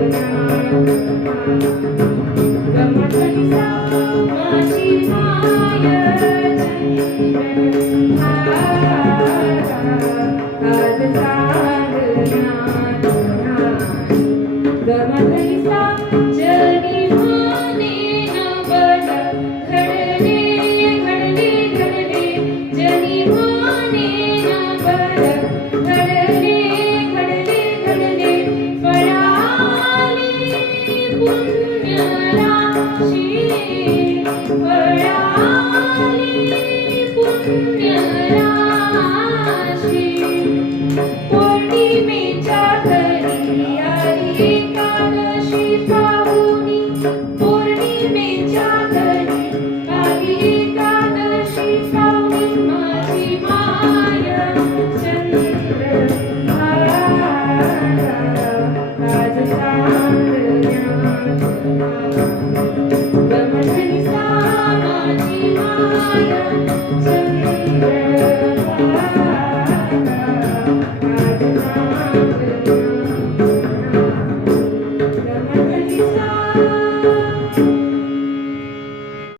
Thank you. ग्रादे निसामा जिमाया जिम्लिया